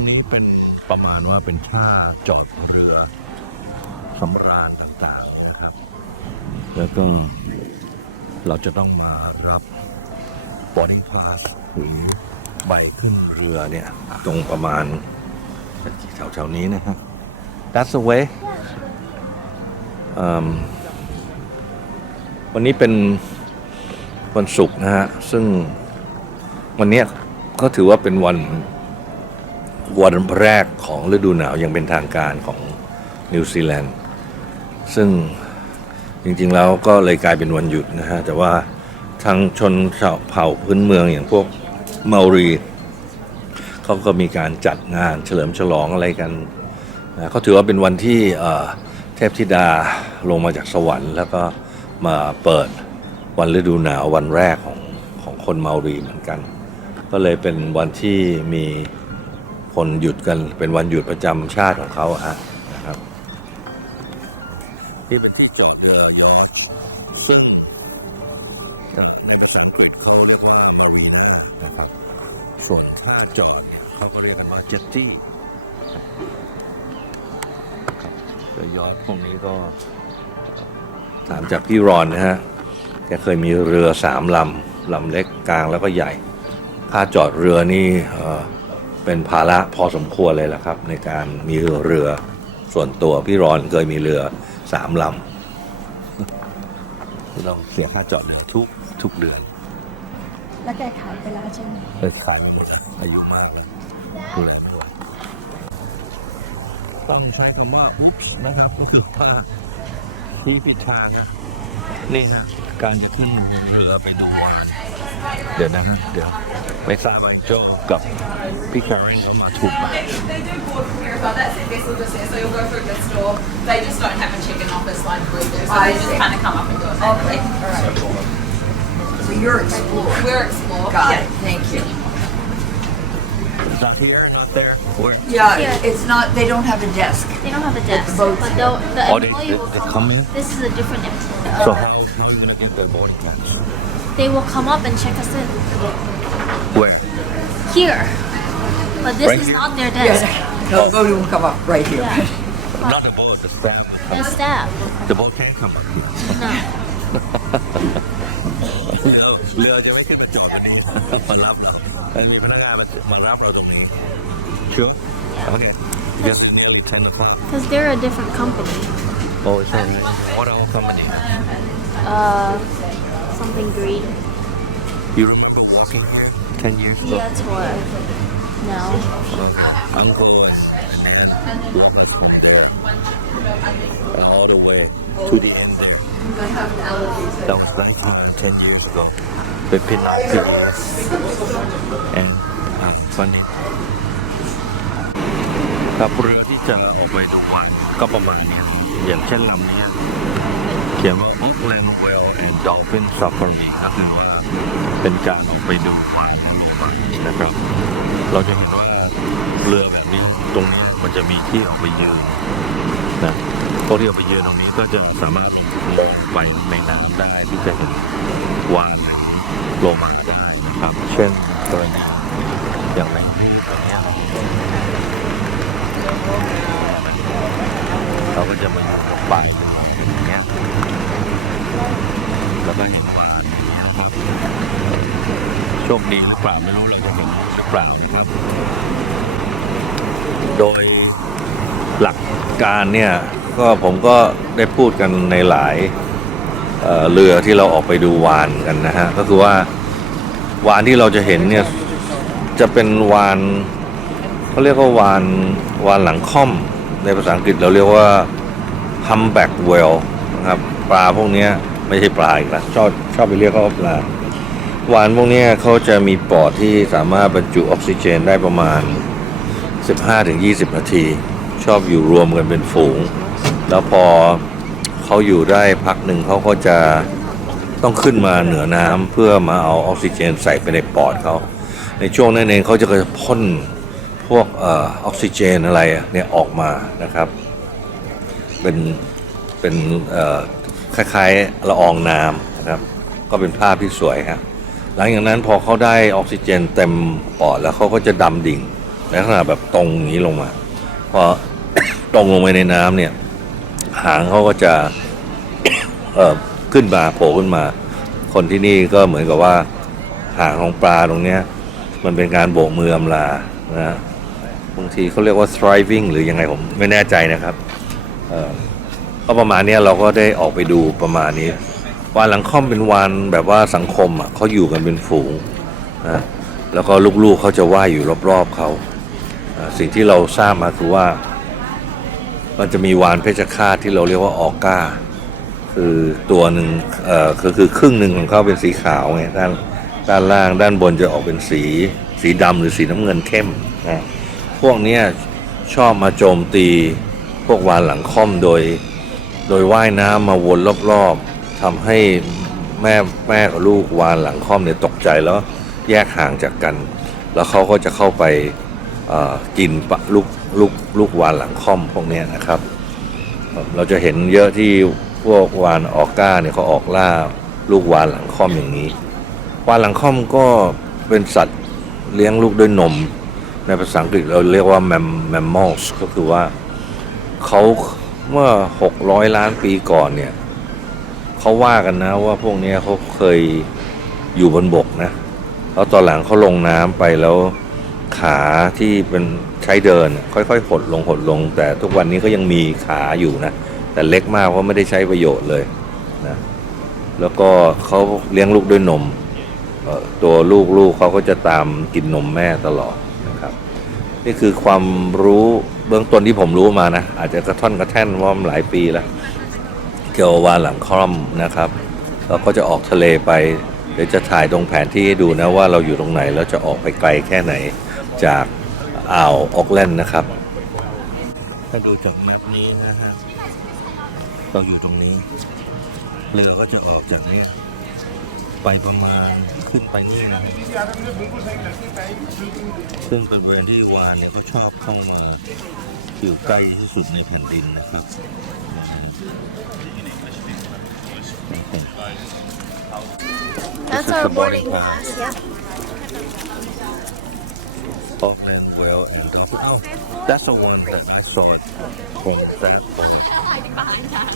รงนี้เป็นประมาณว่าเป็นท่าจอดเรือสำราญต่างๆนะครับแล้วก็เราจะต้องมารับ boarding pass หรือใบขึ้นเรือเนี่ยตรงประมาณแถวๆนี้นะครับ That's the way วันนี้เป็นวันศุกร์นะฮะซึ่งวันนี้ก็ถือว่าเป็นวันแรกของฤดูหนาวอย่างเป็นทางการของนิวซีแลนด์ซึ่งจริงๆแล้วก็เลยกลายเป็นวันหยุดนะฮะแต่ว่าทางชนเผ่าพื้นเมืองอย่างพวกเมารีเขาก็มีการจัดงานเฉลิมฉลองอะไรกันนะเขาถือว่าเป็นวันที่เทพธิดาลงมาจากสวรรค์แล้วก็มาเปิดวันฤดูหนาววันแรกของคนเมารีเหมือนกันก็เลยเป็นวันที่มีคนหยุดกันเป็นวันหยุดประจำชาติของเขานะครับที่เป็นที่จอดเรือยอร์ชซึ่งในภาษาอังกฤษเขาเรียกว่ามารีนานะครับส่วนท่าจอดเขาก็เรียกกันว่าเจ็ตตี้เรือยอร์ชพวกนี้ก็ถามจากพี่รอนนะฮะแกเคยมีเรือ3 ลำเล็กกลางแล้วก็ใหญ่ค่าจอดเรือนี่เป็นภาระพอสมควรเลยล่ะครับในการมีเรือส่วนตัวพี่รอนเคยมีเรือ3 ลำเราเสียค่าจอดเรือทุกเดือนแล้วแกขายไปแล้วใช่ไหมขายไปเลยนะอายุมากแล้วดูแลไม่ไหวต้องใช้คำว่าอุ๊บนะครับก็คือว่าที่ผิดทางนะนี่ฮะการจะขึ้นเรือไปดูวานเดี๋ยวนะฮะเดี๋ยวไม่ทราบว่าโจกับพี่คารินเขามาถูกไหมThey just don't have a chicken office like we do, so they just kind of come up and do it. Okay, all right. So you're Explore. We're Explore. Got it. Thank you. Not here, not there. Where? Yeah, Here. it's not. They don't have a desk. They don't have a desk, boats but here. the Oh, employee will they come. come in? This is a different employee. So how are you gonna get the boarding pass? They will come up and check us in Where? here, but this Right is here? not their desk. No, the boat will come up right here. Yeah, Not the boat, the staff. the staff. The boat can't come up here. No. เรือจะไม่ขึ้นมาจอดตรงนี้ มารับเราแต่มีพนักงานมารับเราตรงนี้ Sure? Okay. Because it's nearly 10 o'clock. Because they're a different company. Oh, it's not really. What our company? Something green. You remember walking here 10 years ago? Yeah, it's what? No. Uncle and Aunt walked us from there all the way to the end there. That was right here 10 years ago. With Pinot PBS and Funny. กับเรือที่จะออกไปดูวานก็ประมาณนี้อย่างเช่นลำนี้เขียนว่า Auckland Whale and Dolphin Safari ก็คือว่าเป็นการออกไปดูวานนะครับ เราจะเห็นว่าเรือแบบนี้ตรงนี้มันจะมีที่ออกไปยืนนะพวกที่ออกไปยืนตรงนี้ก็จะสามารถมองไปในน้ำได้ที่จะเห็นวาฬไหลโลมาได้นะครับเช่นกรณีอย่างในรูปอย่างเงี้ยเราก็จะมาอยู่กับปลายอย่างเงี้ยแล้วก็เห็นวาฬอย่างเงี้ยครับโชคดีหรือเปล่าไม่รู้เราจะเห็นหรือเปล่านะครับโดยหลักการเนี่ยก็ผมก็ได้พูดกันในหลายเรือที่เราออกไปดูวาฬกันนะฮะก็คือว่าวาฬที่เราจะเห็นเนี่ยจะเป็นวาฬเขาเรียกว่าวาฬหลังค่อมในภาษาอังกฤษเราเรียกว่า humpback whale นะครับปลาพวกนี้ไม่ใช่ปลาอีกแล้วชอบไปเรียกเขาว่าปลาวาฬพวกนี้เขาจะมีปอดที่สามารถบรรจุออกซิเจนได้ประมาณ 15-20 นาทีชอบอยู่รวมกันเป็นฝูงแล้วพอเขาอยู่ได้พักหนึ่งเขาก็จะต้องขึ้นมาเหนือน้ำเพื่อมาเอาออกซิเจนใส่ไปในปอดเขาในช่วงนั้นเองเขาจะพ่นพวกออกซิเจนอะไรเนี่ยออกมานะครับเป็นคล้ายๆละอองน้ำนะครับก็เป็นภาพที่สวยครับหลังจากนั้นพอเขาได้ออกซิเจนเต็มปอดแล้วเขาก็จะดำดิ่ง ลักษณะแบบตรงอย่างนี้ลงมา พอ ตรงลงไปในน้ำเนี่ย หางเขาก็จะ ขึ้นมาโผล่ขึ้นมา คนที่นี่ก็เหมือนกับว่าหางของปลาตรงเนี้ย มันเป็นการโบกมืออำลานะบางทีเขาเรียกว่า thriving หรือยังไงผมไม่แน่ใจนะครับก็ประมาณนี้เราก็ได้ออกไปดูประมาณนี้วานหลังค่อมเป็นวานแบบว่าสังคมอ่ะเขาอยู่กันเป็นฝูงนะแล้วก็ลูกๆเขาจะว่ายอยู่รอบๆเขาสิ่งที่เราทราบมาคือว่ามันจะมีวานเพชฌฆาตที่เราเรียกว่าออก้าคือตัวหนึ่งคือครึ่งหนึ่งของเขาเป็นสีขาวไงด้านล่างด้านบนจะออกเป็นสีดำหรือสีน้ำเงินเข้มนะพวกนี้ชอบมาโจมตีพวกวานหลังค่อมโดยว่ายน้ำมาวนรอบๆทำให้แม่กับลูกวานหลังค่อมเนี่ยตกใจแล้วแยกห่างจากกัน แล้วเขาก็จะเข้าไปกินลูกวานหลังค่อมพวกนี้นะครับ เราจะเห็นเยอะที่พวกวานออก้าเนี่ยเขาออกล่าลูกวานหลังค่อมอย่างนี้วานหลังค่อมก็เป็นสัตว์เลี้ยงลูกด้วยนมในภาษาอังกฤษเราเรียกว่า mammals ก็คือว่าเขาเมื่อ600 ล้านปีก่อนเนี่ยเขาว่ากันนะว่าพวกนี้เขาเคยอยู่บนบกนะแล้วตอนหลังเขาลงน้ำไปแล้วขาที่เป็นใช้เดินค่อยๆหดลงแต่ทุกวันนี้ก็ยังมีขาอยู่นะแต่เล็กมากเพราะไม่ได้ใช้ประโยชน์เลยนะแล้วก็เขาเลี้ยงลูกด้วยนมตัวลูกเขาก็จะตามกินนมแม่ตลอดนะครับนี่คือความรู้เบื้องต้นที่ผมรู้มานะอาจจะกระท่อนกระแท่นว่ามันหลายปีแล้วเกี่ยวกับวานหลังค่อมนะครับเราก็จะออกทะเลไปเดี๋ยวจะถ่ายตรงแผนที่ให้ดูนะว่าเราอยู่ตรงไหนแล้วจะออกไปไกลแค่ไหนจากอ่าวออกแลนด์นะครับถ้าดูจากแมปนี้นะฮะเราอยู่ตรงนี้เรือก็จะออกจากนี้ไปประมาณขึ้นไปนี่นะซึ่งเป็นบริเวณที่วานเนี่ยเขาชอบเข้ามาอยู่ใกล้ที่สุดในแผ่นดินนะครับThat's our boarding pass. Yeah. Auckland Whale and Dolphin. Oh, that's the one that I saw it from that point.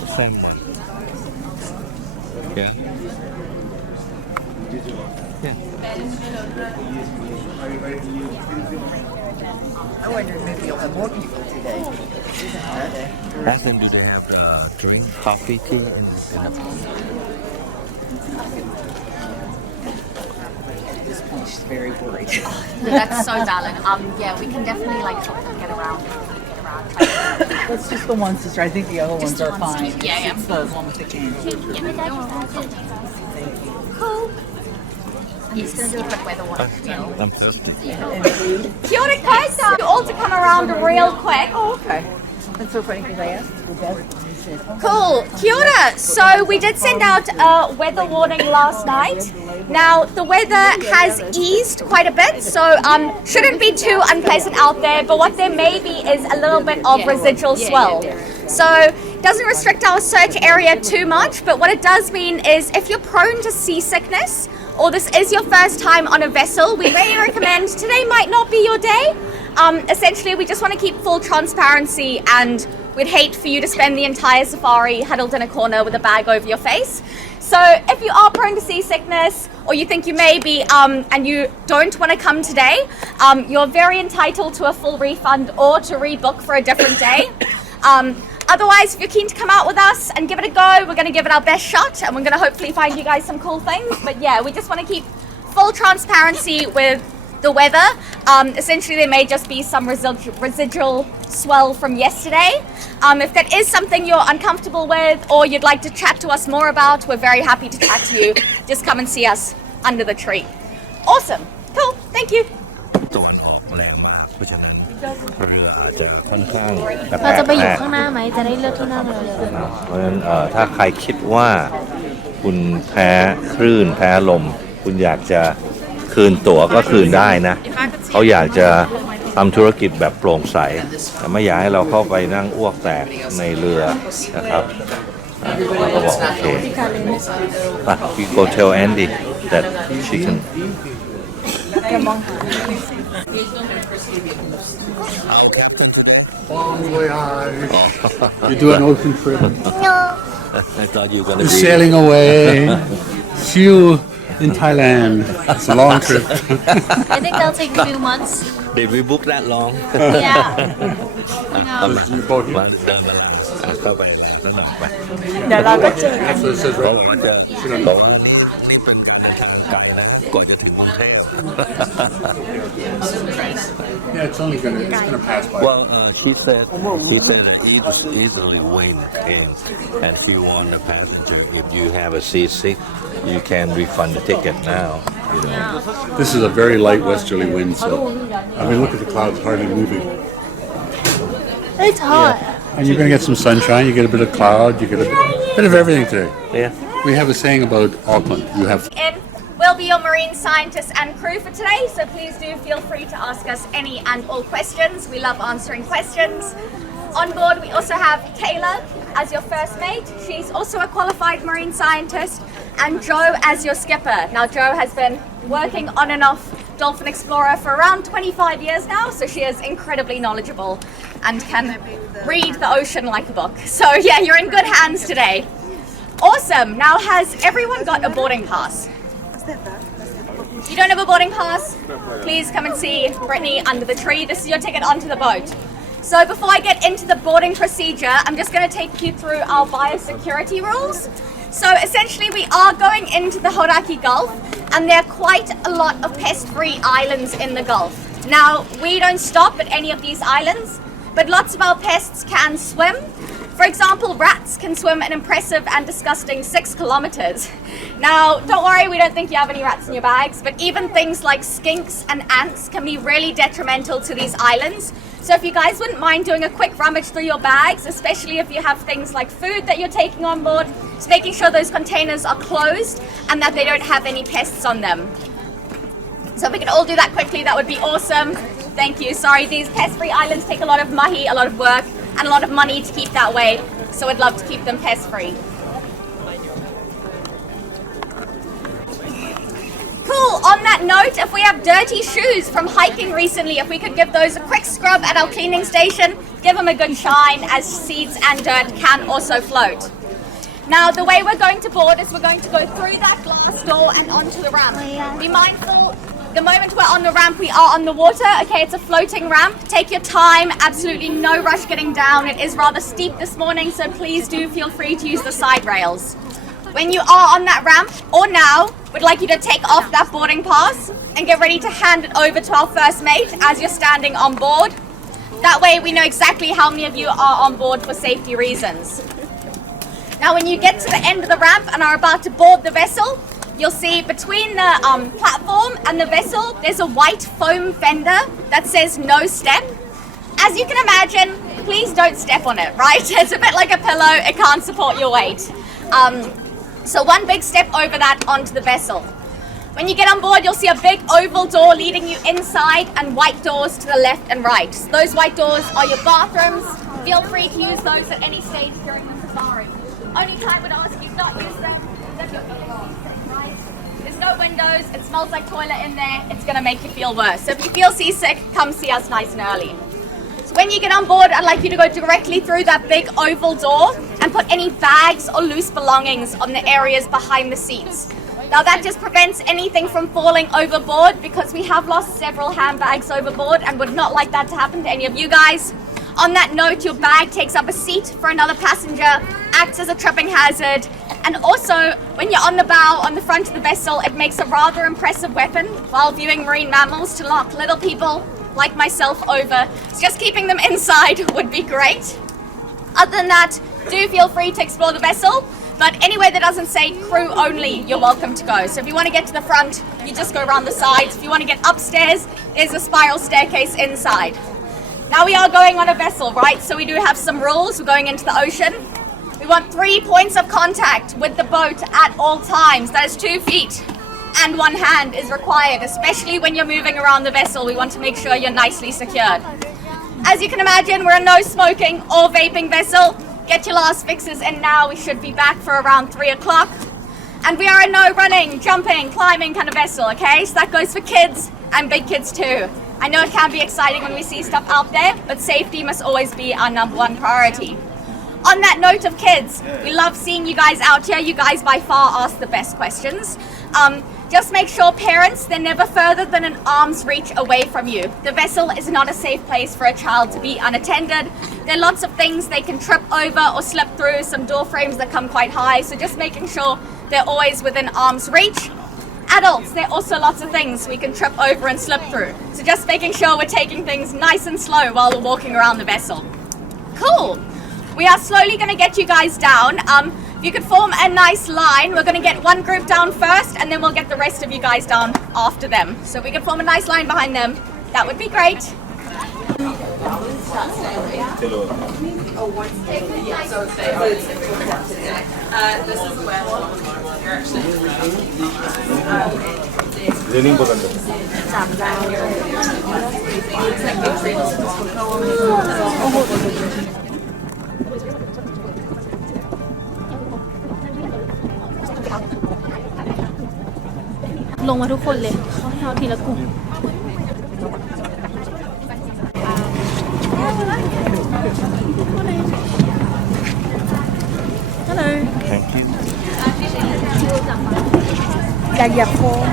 The same one. Yeah. I wonder if maybe you'll have more people today. Ask them, do they have drink, coffee too? This point, she's very worried. That's so darling. Yeah, we can definitely like help them get around. That's just the one sister. I think the other ones are the one fine. sister. Yeah, yeah. It's the one with the cane. Cool. I'm just gonna do a quick weather watch still. I'm thirsty. Kia ora koutou. You all to come around real quick. Oh, okay. That's so funny because I asked the best. Cool. Kia ora. So we did send out a weather warning last night. Now the weather has eased quite a bit, so shouldn't be too unpleasant out there. But what there may be is a little bit of residual swell. So doesn't restrict our search area too much. But what it does mean is if you're prone to seasickness, or this is your first time on a vessel, we really recommend today might not be your day. Essentially, we just want to keep full transparency, and we'd hate for you to spend the entire safari huddled in a corner with a bag over your face. So if you are prone to seasickness, or you think you may be, and you don't want to come today, you're very entitled to a full refund or to rebook for a different day. Otherwise, if you're keen to come out with us and give it a go, we're going to give it our best shot, and we're going to hopefully find you guys some cool things. But yeah, we just want to keep full transparency with the weather. Essentially, there may just be some residual swell from yesterday. If that is something you're uncomfortable with, or you'd like to chat to us more about, we're very happy to chat to you. Just come and see us under the tree. Awesome. Cool. Thank you. ตะวันออกแรงมากเพราะฉะนั้นเรืออาจจะค่อนข้างกระแท เรา ก จะไปอยู่ แรง ข้างหน้าไหมจะได้เลือกที่นั่งเลย เพราะฉะนั้นถ้าใครคิดว่าคุณแพ้คลื่นแพ้ลม คุณอยากจะคืนตั๋วก็คืนได้นะ เขาอยากจะทำธุรกิจแบบโปร่งใสแต่ไม่อยากให้เราเข้าไปนั่งอ้วกแตกในเรือนะครับเราก็บอกโอเคwe go tell Andy that she can Our captain today? Bon voyage. You do an ocean trip. I thought you were going to You're be... sailing away. See you in Thailand. It's a long trip. I think that'll take a few months. Did we book that long? Yeah. เข้ามาเดินมาเข้าไปอะไรสักหน่อยไป เดี๋ยวเราก็เจอ That's what it says เพราะ right ว่าจะบอกว่านี่เป็นการเดินทางไกลนะก่อนจะถึงกรุงเทพ Yeah, it's gonna pass by. Well, she said that easily wind came, and she warned the passenger if you have a seasick, you can refund the ticket now. You know. This is a very light westerly wind, so I mean, look at the clouds hardly moving. It's hot. And you're gonna get some sunshine. You get a bit of cloud. You get a bit of everything today. Yeah. We have a saying about Auckland. You have In will be your marine scientists and crew for today, so please do feel free to ask us any and all questions. We love answering questions. On board, we also have Taylor as your first mate. She's also a qualified marine scientist, and Joe as your skipper. Now, Joe has been working on and off Dolphin Explorer for around 25 years now, so she is incredibly knowledgeable and can read the ocean like a book. So yeah, you're in good hands today. Awesome. Now, has everyone got a boarding pass? If you don't have a boarding pass, please come and see Brittany under the tree. This is your ticket onto the boat. So before I get into the boarding procedure, I'm just going to take you through our biosecurity rules. So essentially we are going into the Hauraki Gulf, and there are quite a lot of pest-free islands in the Gulf. Now, we don't stop at any of these islands, but lots of our pests can swim. For example, rats can swim an impressive and disgusting 6 kilometers. Now, don't worry, we don't think you have any rats in your bags, but even things like skinks and ants can be really detrimental to these islands. So if you guys wouldn't mind doing a quick rummage through your bags, especially if you have things like food that you're taking on board, just making sure those containers are closed and that they don't have any pests on them. So if we can all do that quickly, that would be awesome. Thank you. Sorry, these pest-free islands take a lot of mahi, a lot of work, and a lot of money to keep that way. So I'd love to keep them pest-free. Cool. On that note, if we have dirty shoes from hiking recently, if we could give those a quick scrub at our cleaning station, give them a good shine, as seeds and dirt can also float. Now, the way we're going to board is we're going to go through that glass door and onto the ramp. Be mindful, the moment we're on the ramp, we are on the water. Okay, it's a floating ramp. Take your time, absolutely no rush getting down. It is rather steep this morning, so please do feel free to use the side rails. When you are on that ramp, or now, we'd like you to take off that boarding pass and get ready to hand it over to our first mate as you're standing on board. That way we know exactly how many of you are on board for safety reasons. Now, when you get to the end of the ramp and are about to board the vessel, you'll see between the platform and the vessel, there's a white foam fender that says no step. As you can imagine, please don't step on it, right? It's a bit like a pillow, it can't support your weight. So one big step over that onto the vessel. When you get on board, you'll see a big oval door leading you inside and white doors to the left and right. So those white doors are your bathrooms. Feel free to use those at any stage during the safari. Only time I would ask you not use them is if you're getting off, right? There's no windows, it smells like toilet in there, it's gonna make you feel worse. So if you feel seasick, come see us nice and early. So when you get on board, I'd like you to go directly through that big oval door and put any bags or loose belongings on the areas behind the seats. Now that just prevents anything from falling overboard, because we have lost several handbags overboard and would not like that to happen to any of you guys. On that note, your bag takes up a seat for another passenger, acts as a tripping hazard, and also when you're on the bow, on the front of the vessel, it makes a rather impressive weapon while viewing marine mammals to knock little people like myself over. So just keeping them inside would be great. Other than that, do feel free to explore the vessel, but anywhere that doesn't say crew only, you're welcome to go. So if you want to get to the front, you just go around the sides. If you want to get upstairs, there's a spiral staircase inside. Now we are going on a vessel, right? So we do have some rules. We're going into the ocean. We want 3 points of contact with the boat at all times. That is 2 feet. And 1 hand is required, especially when you're moving around the vessel. We want to make sure you're nicely secured. As you can imagine, we're a no smoking or vaping vessel. Get your last fixes in now. We should be back for around 3 o'clock. And we are a no running, jumping, climbing kind of vessel, okay? So that goes for kids and big kids too. I know it can be exciting when we see stuff out there, but safety must always be our number one priority. On that note of kids, we love seeing you guys out here. You guys by far ask the best questions. Just make sure parents, they're never further than an arm's reach away from you. The vessel is not a safe place for a child to be unattended. There are lots of things they can trip over or slip through, some door frames that come quite high, so just making sure they're always within arm's reach. Adults, there are also lots of things we can trip over and slip through, so just making sure we're taking things nice and slow while we're walking around the vessel. Cool. We are slowly going to get you guys down. If you could form a nice line, we're going to get one group down first and then we'll get the rest of you guys down after them. So if we could form a nice line behind them, that would be great.ลงมาทุกคนเลยเขาให้เอาทีละกลุ่ม Hello อยากโค้ง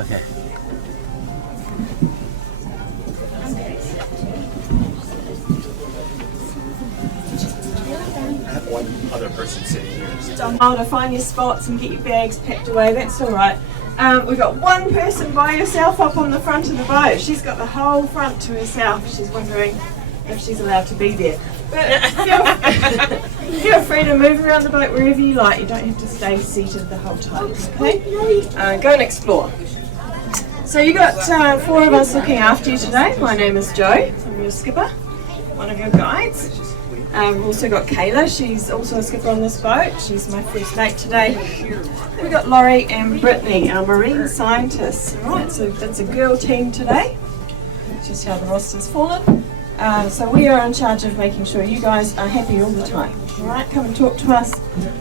Okay. How to find your spots and get your bags packed away, that's alright. We've got one person by herself up on the front of the boat. She's got the whole front to herself. She's wondering if she's allowed to be there. But feel free to move around the boat wherever you like. You don't have to stay seated the whole time, okay? Go and explore. So you got 4 of us looking after you today. My name is Jo. I'm your skipper, one of your guides. We've also got Kayla, she's also a skipper on this boat. She's my first mate today. We've got Laurie and Brittany, our marine scientists. Alright, so that's a girl team today. It's just how the roster's fallen. So we are in charge of making sure you guys are happy all the time. Alright, come and talk to us.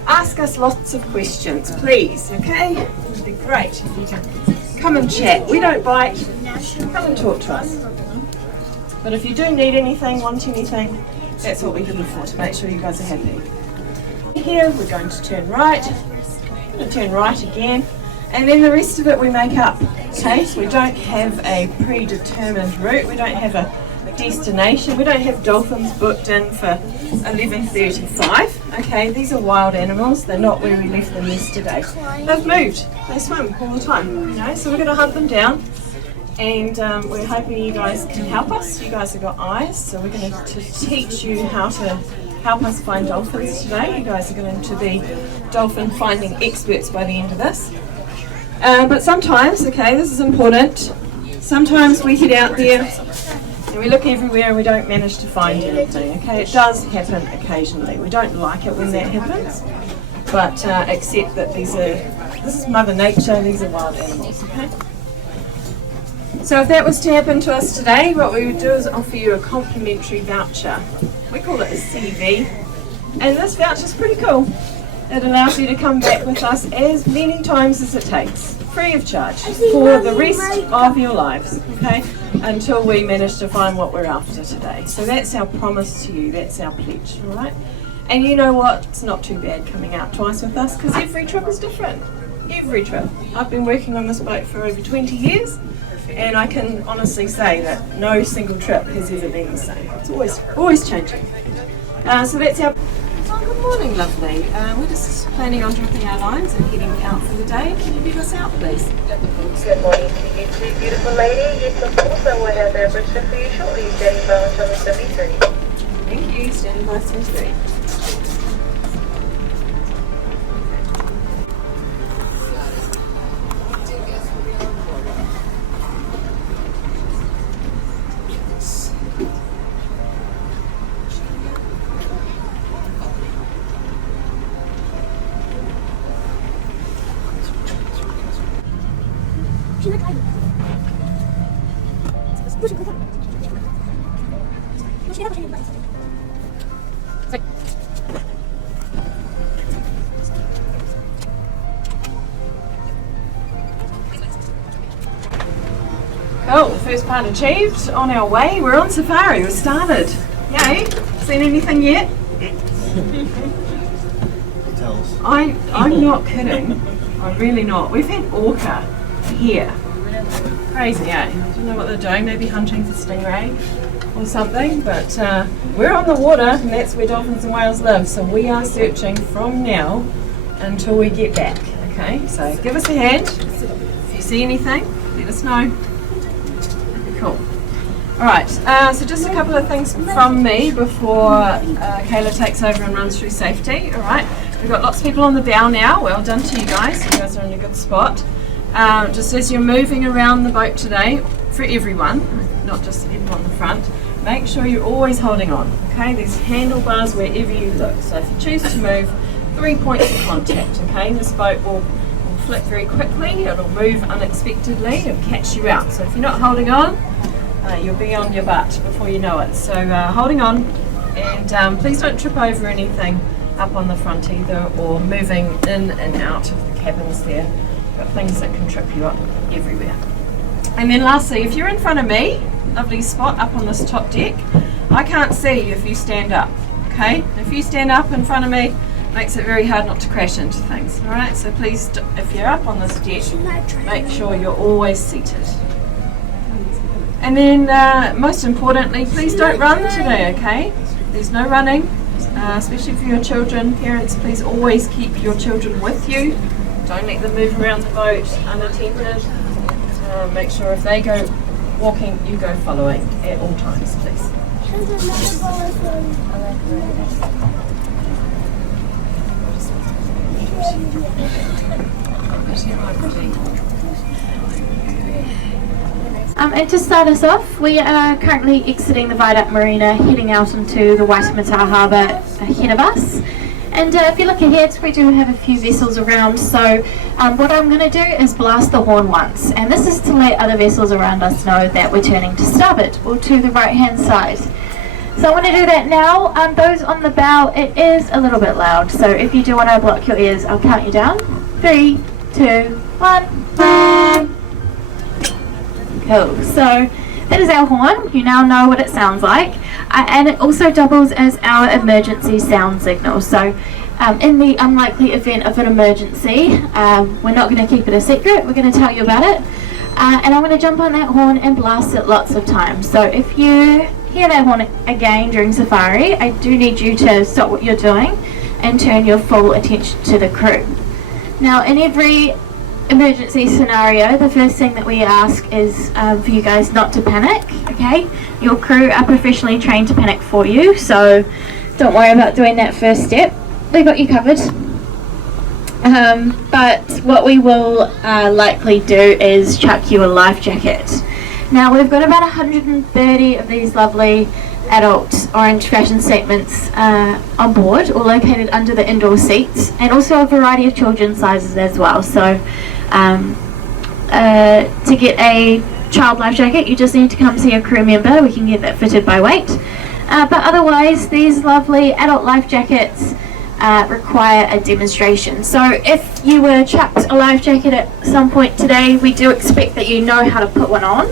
Ask us lots of questions, please, okay? It would be great if you can come and chat. We don't bite. Come and talk to us. But if you do need anything, want anything, that's what we're here for, to make sure you guys are happy. Here, we're going to turn right. We're going to turn right again. And then the rest of it we make up. Okay, so we don't have a predetermined route. We don't have a destination. We don't have dolphins booked in for 11:35. Okay, these are wild animals. They're not where we left them yesterday. They've moved. They swim all the time. You know, so we're going to hunt them down. And we're hoping you guys can help us. You guys have got eyes, so we're going to teach you how to help us find dolphins today. You guys are going to be dolphin finding experts by the end of this. But sometimes, okay, this is important, sometimes we head out there and we look everywhere and we don't manage to find anything, okay? It does happen occasionally. We don't like it when that happens, but accept that this is Mother Nature, these are wild animals, okay? So if that was to happen to us today, what we would do is offer you a complimentary voucher. We call it a CV. And this voucher is pretty cool. It allows you to come back with us as many times as it takes, free of charge, for the rest of your lives, okay? Until we manage to find what we're after today. So that's our promise to you, that's our pledge, all right? And you know what? It's not too bad coming out twice with us, because every trip is different. Every trip. I've been working on this boat for over 20 years. And I can honestly say that no single trip has ever been the same. It's always changing. So that's our... Oh, good morning, lovely. We're just planning on dropping our lines and heading out for the day. Can you get us out, please? Good morning to you too, beautiful lady. Yes, of course, I will have that registered for you shortly. Standing by on channel 73. Thank you. Standing by 73. Cool, first part achieved. On our way, we're on safari, we started. Yay, seen anything yet? I'm not kidding. I'm really not. We've had orca here. Crazy, eh? I don't know what they're doing, maybe hunting for stingray or something, but we're on the water and that's where dolphins and whales live, so we are searching from now until we get back. Okay, so give us a hand. If you see anything, let us know. Cool. Alright, so just a couple of things from me before Kayla takes over and runs through safety. Alright, we've got lots of people on the bow now. Well done to you guys. You guys are in a good spot. Just as you're moving around the boat today, for everyone, not just the people on the front, make sure you're always holding on. Okay, there's handlebars wherever you look. So if you choose to move, 3 points of contact. Okay, this boat will flip very quickly. It'll move unexpectedly. It'll catch you out. So if you're not holding on, you'll be on your butt before you know it. So holding on, and please don't trip over anything up on the front either, or moving in and out of the cabins there. Got things that can trip you up everywhere. And then lastly, if you're in front of me, lovely spot up on this top deck, I can't see you if you stand up. Okay, if you stand up in front of me, makes it very hard not to crash into things. All right, so please, if you're up on this deck, make sure you're always seated. And then, most importantly, please don't run today, okay? There's no running, especially for your children. Parents, please always keep your children with you. Don't let them move around the boat unattended. Make sure if they go walking, you go following at all times, please. And to start us off, we are currently exiting the Viaduct Marina, heading out into the Waitemata Harbour ahead of us. And if you look ahead, we do have a few vessels around, so what I'm going to do is blast the horn once, and this is to let other vessels around us know that we're turning to starboard, or to the right hand side. So I want to do that now. Those on the bow, it is a little bit loud, so if you do want to block your ears, I'll count you down. 3, 2, 1. Cool, so that is our horn. You now know what it sounds like. And it also doubles as our emergency sound signal. So in the unlikely event of an emergency, we're not going to keep it a secret, we're going to tell you about it. And I'm going to jump on that horn and blast it lots of times. So if you hear that horn again during safari, I do need you to stop what you're doing and turn your full attention to the crew. Now in every emergency scenario, the first thing that we ask is for you guys not to panic, okay? Your crew are professionally trained to panic for you, so don't worry about doing that first step. We've got you covered. But what we will likely do is chuck you a life jacket. Now we've got about 130 of these lovely adult orange fashion statements on board, all located under the indoor seats, and also a variety of children's sizes as well. So to get a child life jacket, you just need to come see a crew member. We can get that fitted by weight. But otherwise, these lovely adult life jackets require a demonstration. So if you were chucked a life jacket at some point today, we do expect that you know how to put one on,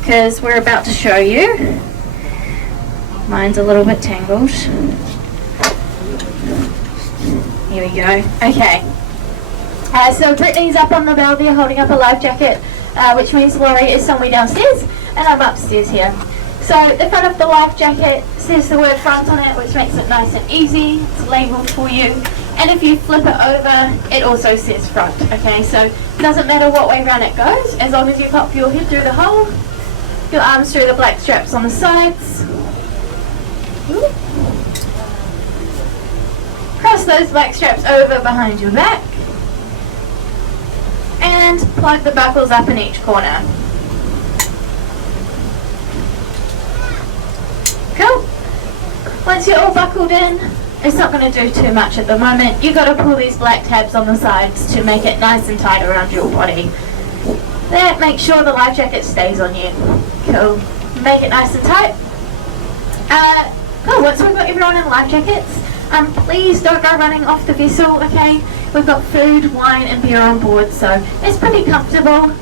because we're about to show you. Mine's a little bit tangled. Here we go. Okay. So Brittany's up on the bow there holding up a life jacket, which means Laurie is somewhere downstairs and I'm upstairs here. So the front of the life jacket says the word front on it, which makes it nice and easy. It's labelled for you. And if you flip it over, it also says front. Okay, so it doesn't matter what way round it goes, as long as you pop your head through the hole, your arms through the black straps on the sides. Ooh. Cross those black straps over behind your back. And plug the buckles up in each corner. Cool. Once you're all buckled in, it's not going to do too much at the moment. You've got to pull these black tabs on the sides to make it nice and tight around your body. That makes sure the life jacket stays on you. Cool. Make it nice and tight. Cool, once we've got everyone in life jackets, please don't go running off the vessel, okay? We've got food, wine and beer on board, so it's pretty comfortable.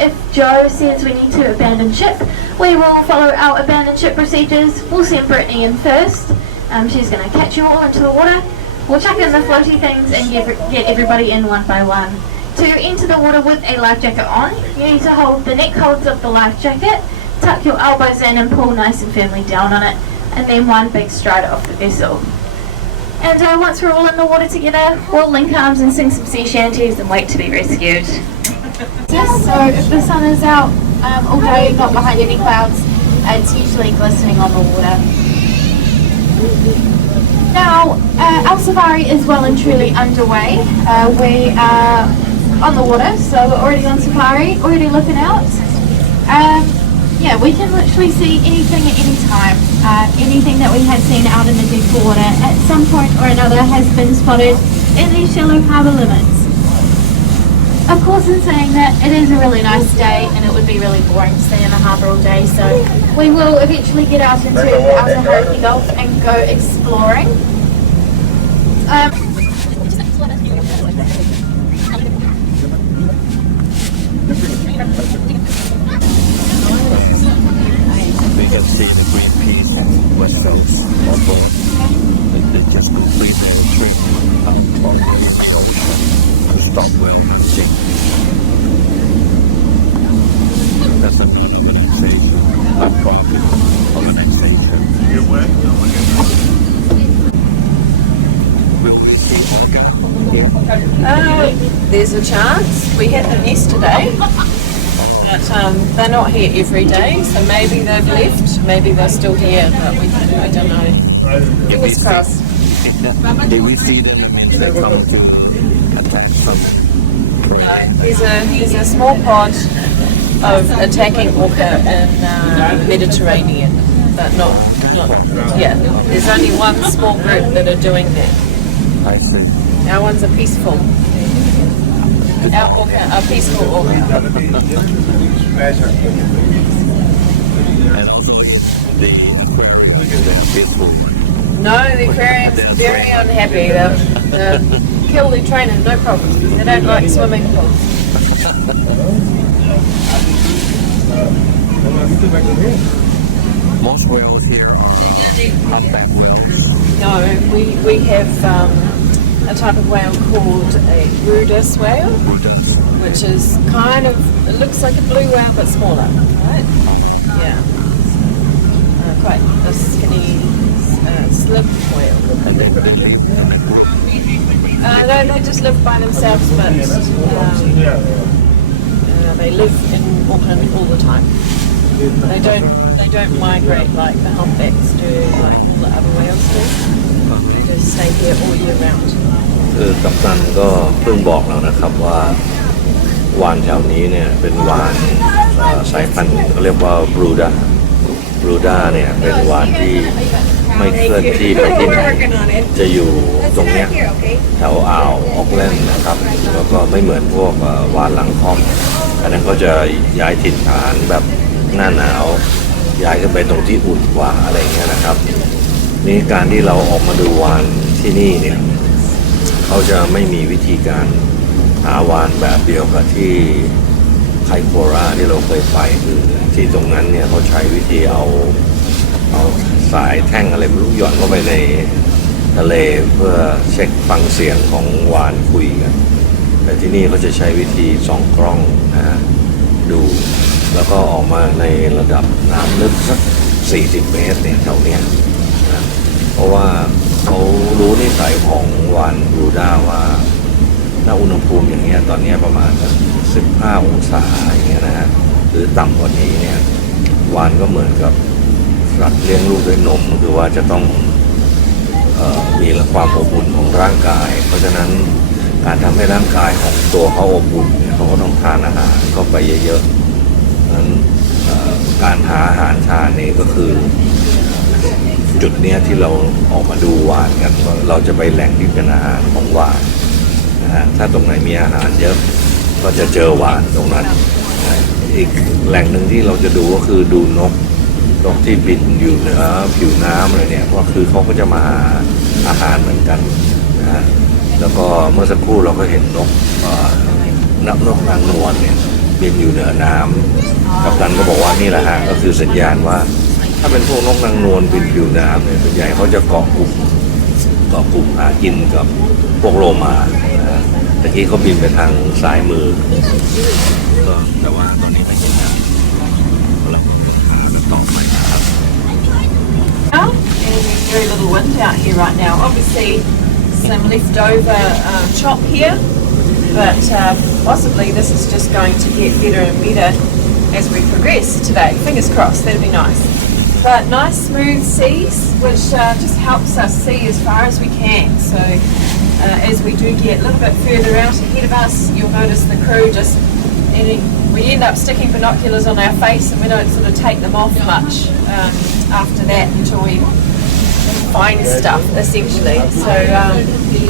If Joe says we need to abandon ship, we will follow our abandon ship procedures. We'll send Brittany in first. She's going to catch you all into the water. We'll chuck in the floaty things and get everybody in one by one. To enter the water with a life jacket on, you need to hold the neck holds of the life jacket, tuck your elbows in and pull nice and firmly down on it, and then one big stride off the vessel. And once we're all in the water together, we'll link arms and sing some sea shanties and wait to be rescued. So if the sun is out all day, not behind any clouds, it's usually glistening on the water. Now, our safari is well and truly underway. We are on the water, so we're already on safari, already looking out. Yeah, we can literally see anything at any time. Anything that we had seen out in the deeper water at some point or another has been spotted in these shallow harbour limits. Of course, in saying that, it is a really nice day and it would be really boring to stay in the harbour all day, so we will eventually get out into outer Hauraki Gulf and go exploring. We can see the Greenpeace vessels on board. They just complete their trip out of the ocean to stop whale hunting. That's another organization, not profit organization. Will we see orca here? There's a chance. We had them yesterday. But they're not here every day, so maybe they've left, maybe they're still here, but I don't know. Fingers crossed. Did we see them? It means they're coming to attack something. No, there's a small pod of attacking orca in the Mediterranean, but not, yeah, there's only one small group that are doing that. I see. Our ones are peaceful. Our orca are peaceful orca. And also in the aquarium, they're peaceful. No, the aquarium's very unhappy. They'll kill their trainers, no problem. They don't like swimming pools. Most whales here are humpback whales. No, we have a type of whale called a rudis whale, which is kind of, it looks like a blue whale but smaller, right? Yeah. Quite a skinny slip whale. And they live in a group. No, they just live by themselves, but they live in Auckland all the time. They don't migrate like the humpbacks do, like all the other whales do. They just stay here all year round. คือกัปตันก็เพิ่งบอกเรานะครับว่าวาฬแถวนี้เนี่ยเป็นวาฬสายพันธุ์เขาเรียกว่าบรูด้าเนี่ยเป็นวาฬที่ไม่เคลื่อนที่ไปที่ไหนจะอยู่ตรงเนี้ยแถวอ่าวออกแลนด์นะครับแล้วก็ไม่เหมือนพวกวาฬหลังค่อมอันนั้นก็จะย้ายถิ่นฐานแบบหน้าหนาวย้ายขึ้นไปตรงที่อุ่นกว่าอะไรเงี้ยนะครับนี่การที่เราออกมาดูวาฬที่นี่เนี่ยเขาจะไม่มีวิธีการหาวาฬแบบเดียวกับที่ไคโคราที่เราเคยไปคือที่ตรงนั้นเนี่ยเขาใช้วิธีเอาสายแท่งอะไรไม่รู้หย่อนเข้าไปในทะเลเพื่อเช็คฟังเสียงของวาฬคุยกันแต่ที่นี่เขาจะใช้วิธีส่องกล้องนะฮะดูแล้วก็ออกมาในระดับน้ำลึกสัก40 เมตรเนี่ยแถวเนี้ยนะเพราะว่าเขารู้นิสัยของวาฬบรูด้าว่าณอุณหภูมิอย่างเงี้ยตอนนี้ประมาณ15 องศาอย่างเงี้ยนะฮะหรือต่ำกว่านี้เนี่ยวาฬก็เหมือนกับสัตว์เลี้ยงลูกด้วยนมคือว่าจะต้องมีความอบอุ่นของร่างกายเพราะฉะนั้นการทำให้ร่างกายของตัวเขาอบอุ่นเนี่ยเขาก็ต้องทานอาหารเข้าไปเยอะๆนั้นการหาอาหารทานนี่ก็คือจุดเนี้ยที่เราออกมาดูวาฬกันว่าเราจะไปแหล่งที่เป็นอาหารของวาฬนะฮะถ้าตรงไหนมีอาหารเยอะ ก็จะเจอวาฬตรงนั้นอีกแหล่งหนึ่งที่เราจะดูก็คือดูนกที่บินอยู่เหนือผิวน้ำอะไรเนี่ยเพราะคือเขาก็จะมาหาอาหารเหมือนกันนะฮะแล้วก็เมื่อสักครู่เราก็เห็นนกนางนวลเนี่ยบินอยู่เหนือน้ำกัปตันก็บอกว่านี่แหละฮะก็คือสัญญาณว่าถ้าเป็นพวกนกนางนวลบินผิวน้ำเนี่ยส่วนใหญ่เขาจะเกาะกลุ่มหากินกับพวกโลมานะฮะตะกี้เขาบินไปทางซ้ายมือก็แต่ว่าตอนนี้ไม่เห็นนะอะไรต่อไปครับ And there's very little wind out here right now. Obviously, some leftover chop here, but possibly this is just going to get better and better as we progress today. Fingers crossed, that'd be nice. But nice smooth seas, which just helps us see as far as we can. So as we do get a little bit further out ahead of us, you'll notice the crew just we end up sticking binoculars on our face and we don't sort of take them off much after that until we find stuff essentially. So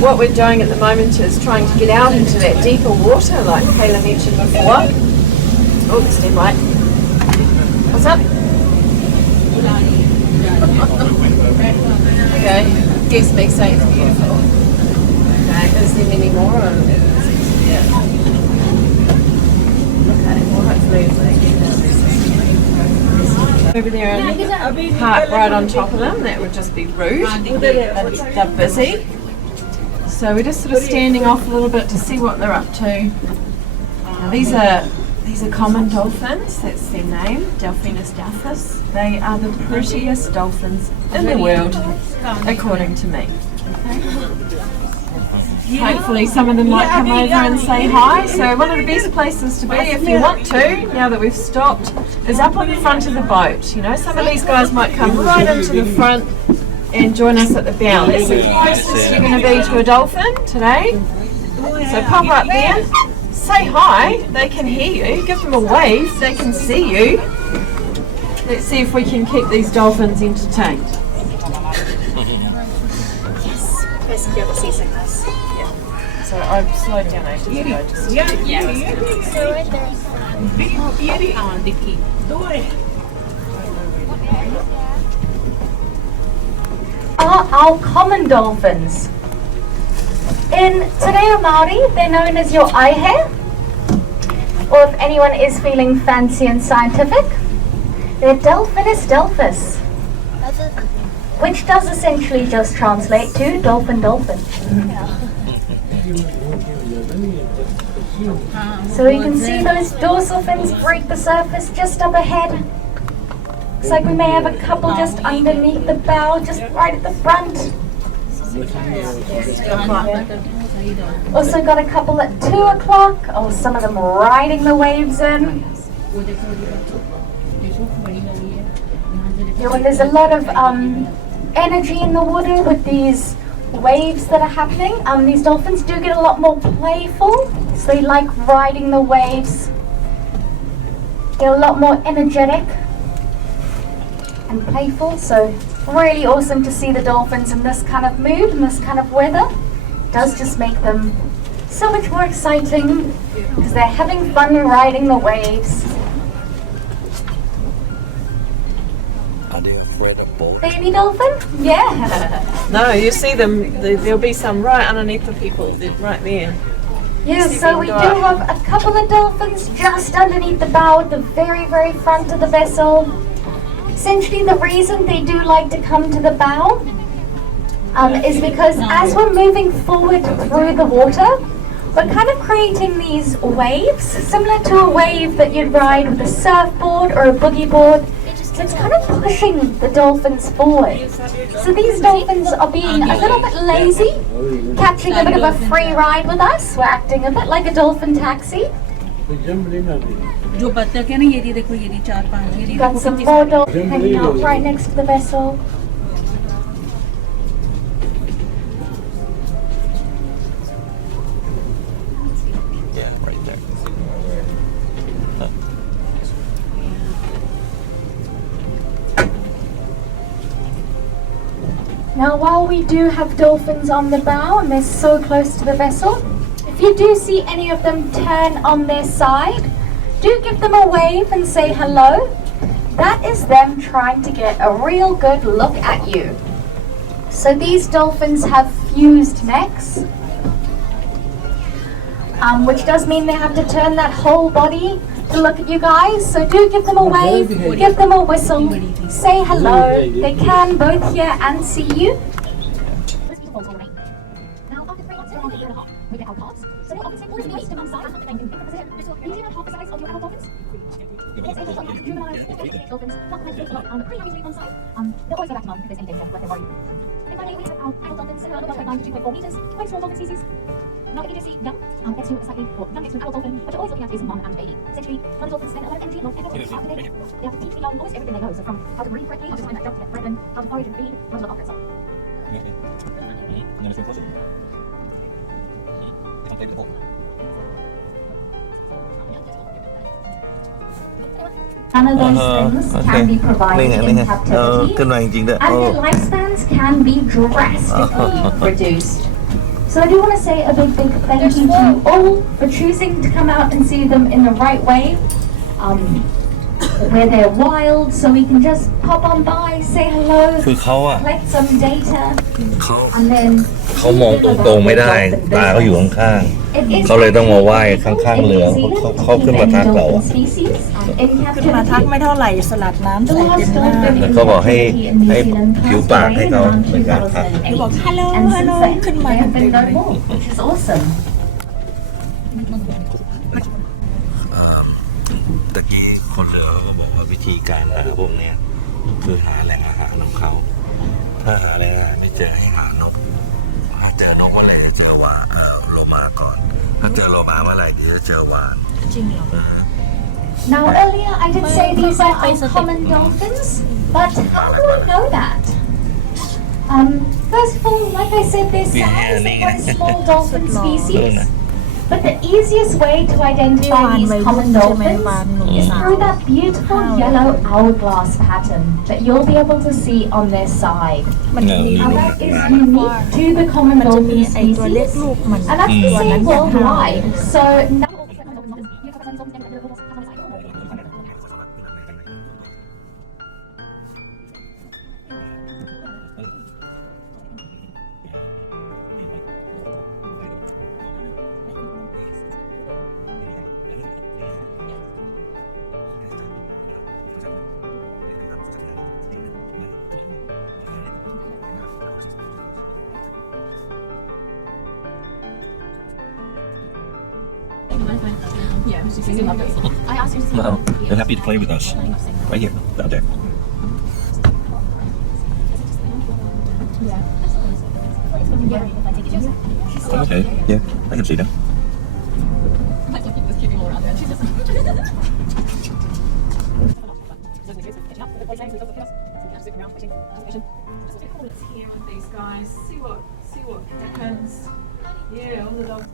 what we're doing at the moment is trying to get out into that deeper water like Kayla mentioned before. Oh, the stem light. What's up? Okay, guess me say it's beautiful. Okay, is there any more? Yeah. Okay, well hopefully over there and park right on top of them, that would just be rude. They're busy. So we're just sort of standing off a little bit to see what they're up to. Now these are common dolphins, that's their name, Delphinus delphis. They are the prettiest dolphins in the world, according to me. Hopefully some of them might come over and say hi. So one of the best places to be if you want to, now that we've stopped, is up on the front of the boat. You know, some of these guys might come right into the front and join us at the bow. That's the closest you're going to be to a dolphin today. So pop up there, say hi, they can hear you, give them a wave, they can see you. Let's see if we can keep these dolphins entertained. Best cure for seasickness. So I've slowed down ages ago just Are our common dolphins. In Te Reo Māori, they're known as your aihe, or if anyone is feeling fancy and scientific, they're Delphinus delphis, which does essentially just translate to dolphin. So you can see those dorsal fins break the surface just up ahead. Looks like we may have a couple just underneath the bow, just right at the front. Also got a couple at 2 o'clock. Oh, some of them riding the waves in. Yeah, when there's a lot of energy in the water with these waves that are happening, these dolphins do get a lot more playful. So they like riding the waves. They're a lot more energetic and playful. So really awesome to see the dolphins in this kind of mood and this kind of weather. It does just make them so much more exciting because they're having fun riding the waves. Are they afraid of boats? Baby dolphin? Yeah. No, you see them, there'll be some right underneath the people, right there. Yeah, so we do have a couple of dolphins just underneath the bow at the very, very front of the vessel. Essentially the reason they do like to come to the bow is because as we're moving forward through the water, we're kind of creating these waves, similar to a wave that you'd ride with a surfboard or a boogie board. So it's kind of pushing the dolphins forward. So these dolphins are being a little bit lazy, catching a bit of a free ride with us. We're acting a bit like a dolphin taxi. Got some more dolphins hanging out right next to the vessel. Yeah, right there. Now while we do have dolphins on the bow and they're so close to the vessel, if If you do see any of them turn on their side, do give them a wave and say hello. That is them trying to get a real good look at you. So these dolphins have fused necks, which does mean they have to turn that whole body to look at you guys. So do give them a wave, give them a whistle, say hello. They can both hear and see you. Now, after 3 months, around a year and a half, we get our calves. So they often spend more than a week to one side. You see half the size of your adult dolphins? It's able to like juvenile dolphins, not pretty happy to be on side. They'll always go back to mum if there's any danger, but they're worried. And finally, we have our adult dolphins, similar to 1.9 to 2.4 meters, quite small dolphin species. Now, if you do see young, next to a slightly, or young next to an adult dolphin, what you're always looking at is mum and baby. Essentially, one dolphin spend a lot of energy, a lot of effort after they have to teach the young almost everything they know. So from how to breathe correctly, how to find that duck to get pregnant, how to forage and feed, how to look after itself. None of those things can be provided in captivity, ขึ้นมาจริงๆด้วย and their lifespans can be drastically reduced. So I do want to say a big thank you to you all for choosing to come out and see them in the right way, where they're wild, so we can just pop on by, say hello, คือเขาอะ collect some data, เขา and then เขามองตรงๆไม่ได้ตาเขาอยู่ข้างๆเขาเลยต้องมาไหว้ข้างๆเรือเขาขึ้นมาทักเราอะ ขึ้นมาทักไม่เท่าไหร่สลัดน้ำใส่เต็มหน้า แล้วก็บอกให้ผิวปากให้เขาเป็นการทัก บอกฮัลโหลฮัลโหลขึ้นมาเต็มเลย which is awesome. ตะกี้คนเรือเขาก็บอกว่าวิธีการหาพวกเนี้ยคือหาแหล่งอาหารของเขาถ้าหาแหล่งอาหารไม่เจอให้หานกถ้าเจอนกเมื่อไหร่จะเจอวาโลมาก่อน ถ้าเจอโลมาเมื่อไหร่เดี๋ยวจะเจอวาน จริงเหรอ Now earlier I did say these are common dolphins, but how do we know that? First of all, like I said, they're size of quite a small dolphin species. But the easiest way to identify these common dolphins is through that beautiful yellow hourglass pattern that you'll be able to see on their side. Now that is unique to the common dolphin species, and that's the same worldwide. So now Well, they're happy to play with us. Right here, down there. Okay, yeah, I can see them. Here with these guys, see what happens. Yeah, all the dogs.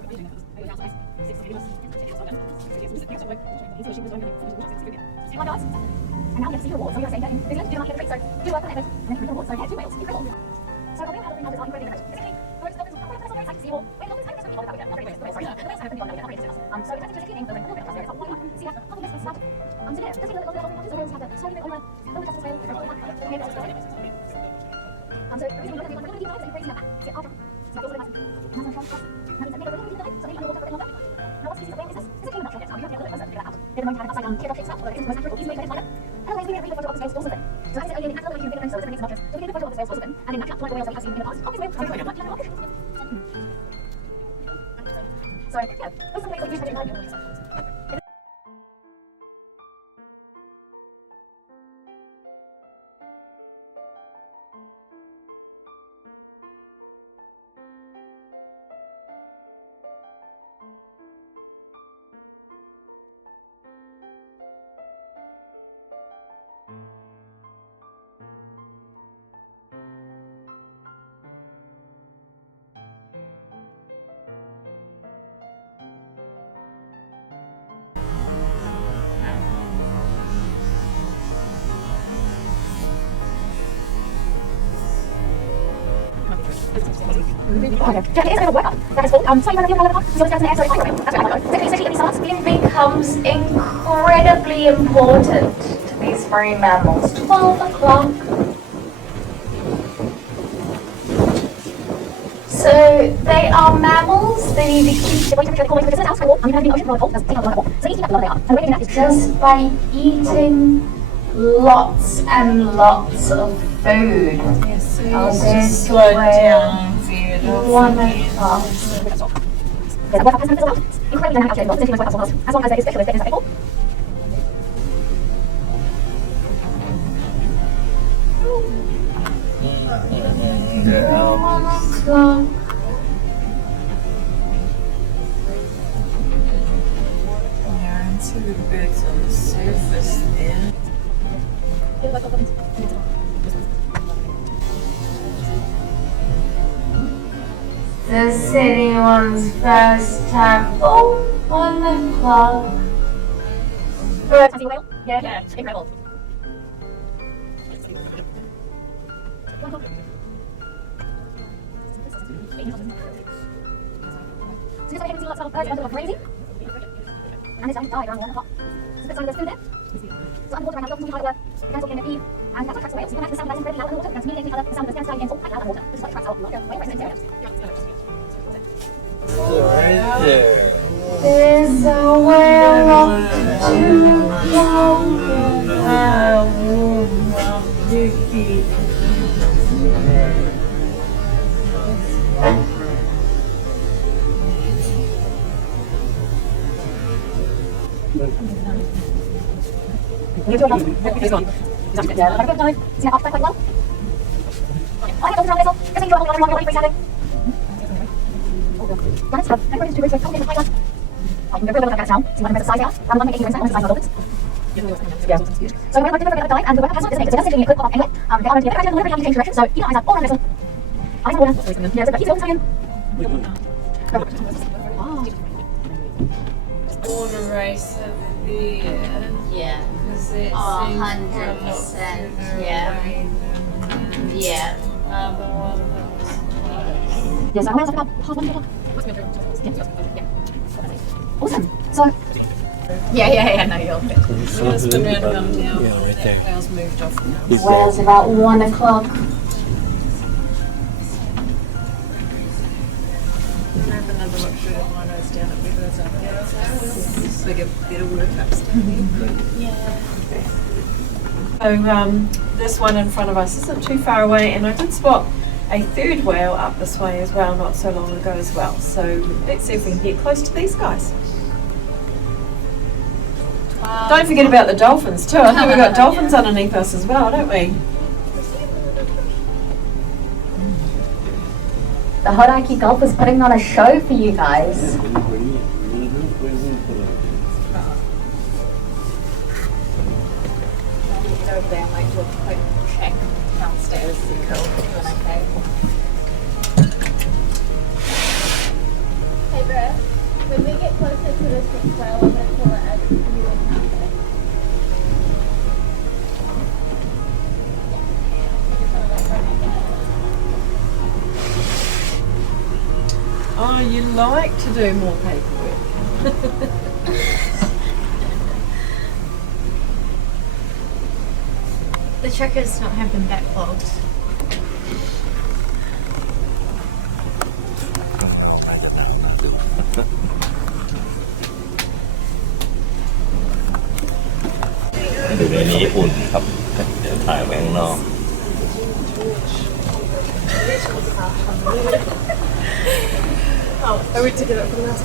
And now you have to see your walls. So you're saying that in New Zealand, do not get a treat. So do work on effort, and then your walls. So head to whales, incredible. So the whale adult is not incredibly effort. Basically, most dolphins are quite nice to see your whale dolphins have a bit of a sorry. The whales have a bit of a operated us. So it has to be a little bit of a so why not? See that? Look at this smart. So yeah, just a little bit of the whales have a tiny bit on the justice whale. So the reason we're going to do one is that raising that back. See after. So that goes really nice. Nice and strong. That means that they go really deep. So they can hold up for a bit longer. Now what species of whale is this? This is a human nutshell. So you have to be a little bit closer to figure that out. They're going to have an upside down teardrop shaped snout, although it is the most accurate or easy way to identify them. Otherwise, we can read a photo of this whale's dorsal fin. So as I said earlier, in natural life, you can figure them so it's a so we can take a photo of this whale's dorsal fin and then match up to like the whales that we have seen in the past. Of this whale, sorry, sorry, so yeah, those are the ways that we identify you. Sleep becomes incredibly important to these marine mammals. 12 o'clock. So they are mammals. They need to keep the temperature cool just by eating lots and lots of food. Yes, so Oh, just there's slow whale. down, veered off 1 again. o'clock. Incredibly dynamic as long as there is specialist that is available. Yeah. 1 o'clock. Yeah, and see the birds on the surface there. The city one's first time. Oh, 1 o'clock. Yeah, incredible. Crazy. And it's died around 1 o'clock. So there's food there. So underwater right now, the guys looking at me, and that's what attracts the whales. You can imagine the sound of the underwater, that's communicating with each other, the sound of the sand against all out of water. This is what attracts our There's a whale up He's gone. He's actually dead. I'm going to dive. See that off quite well. I think it's wrong vessel. Just need to hold on your body for a second. That's how. I'm going to do it. So come in the high glass. I can go really look at that now. See what I'm going to size out. I'm going to make it inside. I'm going to size my dolphins. Yeah. So I'm going to do a dive and the weapon has not designated. So it doesn't seem to pop up anywhere. They are going to be a delivery how you change direction. So keep your eyes out all around the vessel. Eyes on water. Yeah, so keep it all the time. Water race over there. Yeah. Because it's 100%. Yeah. Yeah. Yes, I want to talk about half 1 o'clock. Awesome. So. Yeah, no, you're good. We're going to spin around and come now. Yeah, right there. Whale's moved off now. Whales about 1 o'clock. Have another look through the rhinos down at River's up there. So we get better workups down there. So this one in front of us isn't too far away, and I did spot a third whale up this way as well not so long ago as well. So let's see if we can get close to these guys. Don't forget about the dolphins too. I think we've got dolphins underneath us as well, don't we? The Hodaki Gulf is putting on a show for you guys. Over there, I might do a quick check downstairs. Cool. Doing okay. Hey bro, when we get closer to the 6 whale, I'm going to call it as you encounter. Oh, you like to do more paperwork. The trick is to not have them backlogged.ดูในนี้อุ่นครับ เดี๋ยวถ่ายไว้ข้างนอก Oh, are we taking it from the last?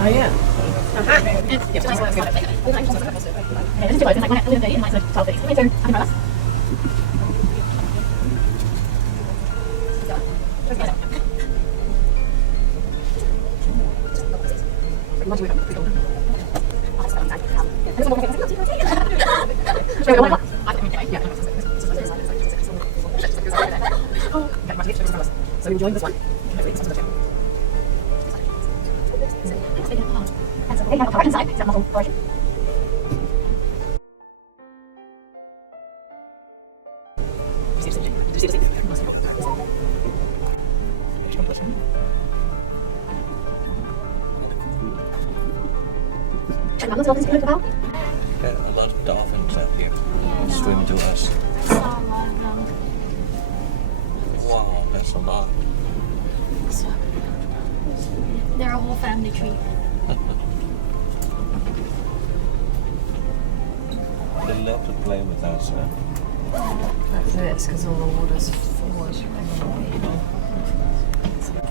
Oh yeah. A lot of dolphins out here swim to us. Wow, that's a lot. They're a whole family tree. They love to play with us, huh? That's it, it's because all the water's forward.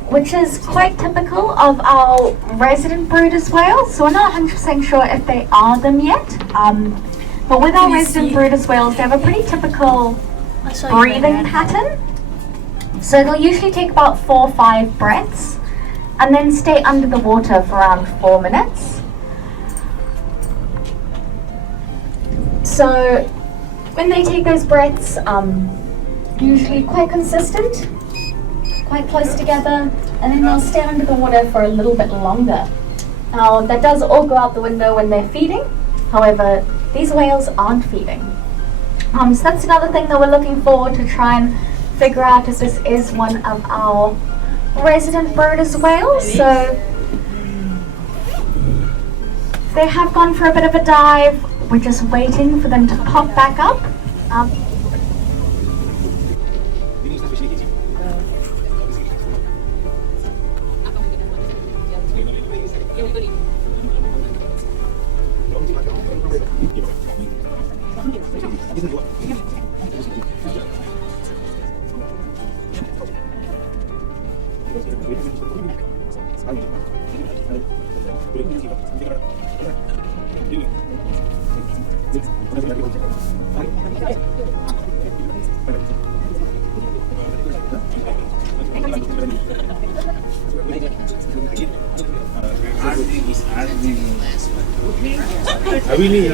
Which is quite typical of our resident brood as well. So we're not 100% sure if they are them yet. But with our resident brood as well, they have a pretty typical breathing pattern. So they'll usually take about 4 or 5 breaths and then stay under the water for around 4 minutes. So when they take those breaths, usually quite consistent, quite close together, and then they'll stay under the water for a little bit longer. Now that does all go out the window when they're feeding. However, these whales aren't feeding. So that's another thing that we're looking for to try and figure out if this is one of our resident Brodus whales. So they have gone for a bit of a dive. We're just waiting for them to pop back up. अभी नहीं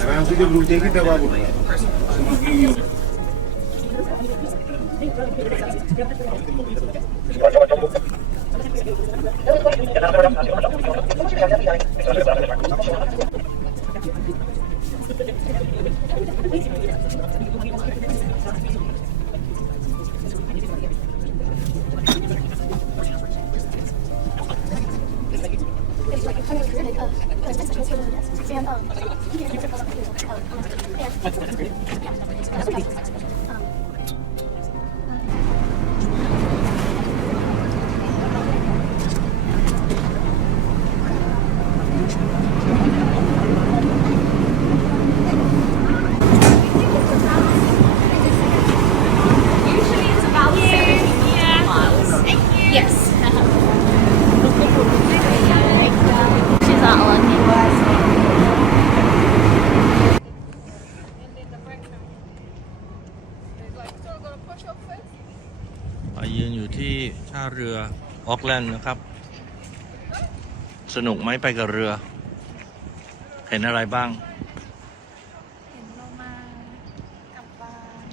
आराम से जब रुक जाएगी तब आपยืนอยู่ที่ท่าเรือออกแลนด์นะครับสนุกไหมไปกับเรือเห็นอะไรบ้างเห็นโลมากลับบ้าน